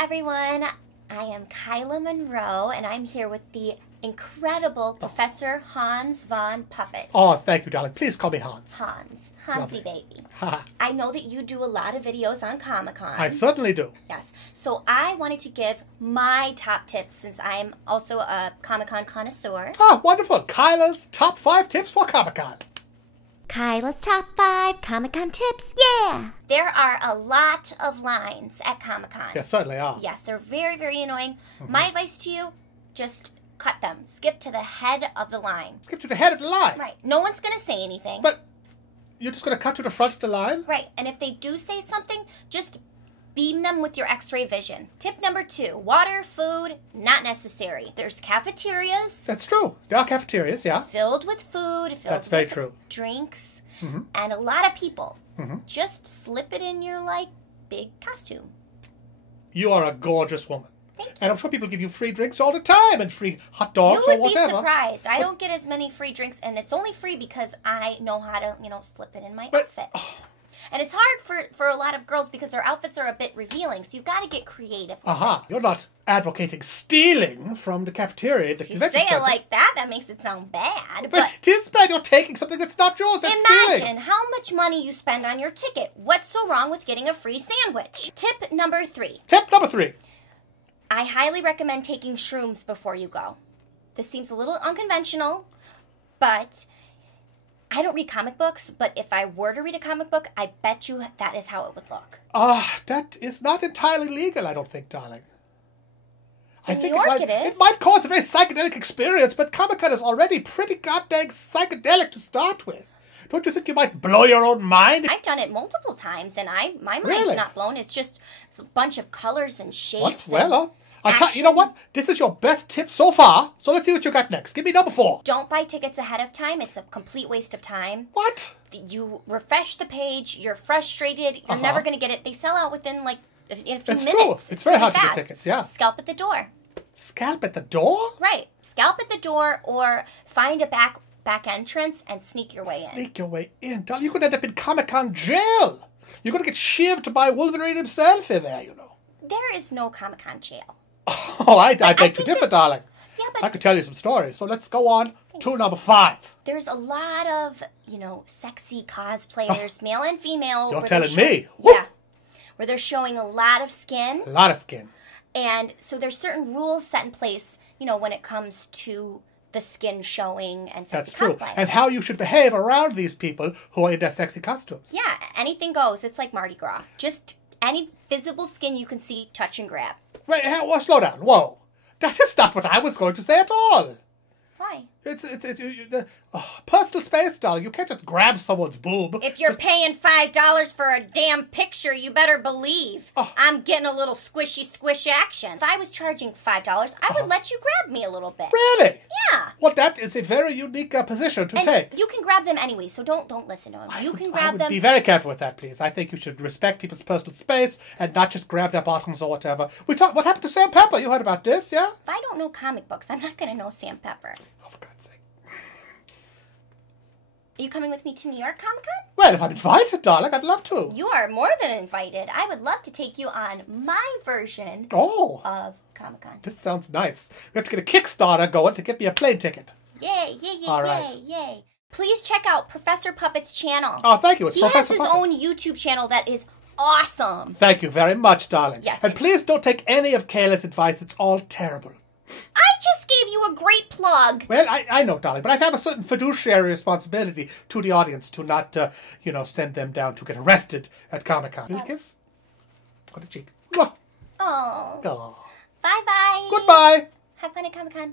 everyone. I am Kyla Monroe, and I'm here with the incredible Professor Hans von Puppet. Oh, thank you, darling. Please call me Hans. Hansy baby. I know that you do a lot of videos on Comic-Con. I certainly do. Yes. So I wanted to give my top tips since I'm also a Comic-Con connoisseur. Ah, wonderful. Kyla's top 5 tips for Comic-Con. Kyla's top 5 Comic-Con tips, yeah! There are a lot of lines at Comic-Con. There certainly are. Yes, they're very, very annoying. My advice to you, just cut them. Skip to the head of the line. Skip to the head of the line? Right. No one's going to say anything. But you're just going to cut to the front of the line? Right. And if they do say something, just beam them with your x-ray vision. Tip number 2, water, food, not necessary. There's cafeterias. That's true. There are cafeterias, yeah. Filled with food, That's very true. Drinks, and a lot of people. Just slip it in your, big costume. You are a gorgeous woman. Thank you. And I'm sure people give you free drinks all the time and free hot dogs or whatever. You would be surprised. I don't get as many free drinks, and it's only free because I know how to, slip it in my outfit. And it's hard for a lot of girls because their outfits are a bit revealing, so you've got to get creative. Aha. You're not advocating stealing from the cafeteria. If you say it like that, that makes it sound bad. But it is bad. You're taking something that's not yours. That's stealing. Imagine how much money you spend on your ticket. What's so wrong with getting a free sandwich? Tip number 3. Tip number 3. I highly recommend taking shrooms before you go. This seems a little unconventional, but I don't read comic books, but if I were to read a comic book, I bet you that is how it would look. That is not entirely legal, I don't think, darling. I think it might cause a very psychedelic experience, but Comic-Con is already pretty goddamn psychedelic to start with. Don't you think you might blow your own mind? I've done it multiple times, and my mind's not blown. It's just a bunch of colors and shapes. Well, you know what? This is your best tip so far, so let's see what you got next. Give me number 4. Don't buy tickets ahead of time. It's a complete waste of time. What? You refresh the page. You're frustrated. You're never going to get it. They sell out within, in a few minutes. That's true. It's very hard to get tickets, yeah. Scalp at the door. Scalp at the door? Right. Scalp at the door or find a back entrance and sneak your way in. Sneak your way in. Darling, you could end up in Comic-Con jail. You're going to get shivved by Wolverine himself in there, you know. There is no Comic-Con jail. Oh, I beg to differ, darling. Yeah, but I could tell you some stories. So let's go on to number 5. There's a lot of, sexy cosplayers, male and female. You're telling me? Yeah. Where they're showing a lot of skin. A lot of skin. And so there's certain rules set in place, when it comes to the skin showing and sexy That's true. cosplay. And how you should behave around these people who are in their sexy costumes. Yeah, anything goes. It's like Mardi Gras. Just any visible skin you can see, touch and grab. Wait, slow down. Whoa. That is not what I was going to say at all. Why? It's personal space, darling. You can't just grab someone's boob. If you're paying $5 for a damn picture, you better believe I'm getting a little squishy squish action. If I was charging $5, I would let you grab me a little bit. Really? Yeah. Well, that is a very unique position to take. You can grab them anyway, so don't listen to him. You can grab them. Be very careful with that, please. I think you should respect people's personal space and not just grab their bottoms or whatever. What happened to Sam Pepper? You heard about this, yeah? If I don't know comic books, I'm not going to know Sam Pepper. Oh, for God's sake. Are you coming with me to New York Comic-Con? Well, if I'm invited, darling, I'd love to. You are more than invited. I would love to take you on my version of Comic-Con. This sounds nice. We have to get a Kickstarter going to get me a plane ticket. Yay, yay. Please check out Professor Puppet's channel. Oh, thank you. It's He Professor has his own YouTube channel that is awesome. Thank you very much, darling. Yes. And please don't take any of Kayla's advice. It's all terrible. I just gave you a great plug. Well, I know, darling, but I have a certain fiduciary responsibility to the audience to not, send them down to get arrested at Comic-Con. Little kiss? On the cheek. Oh. Oh. Bye-bye. Goodbye. Have fun at Comic-Con.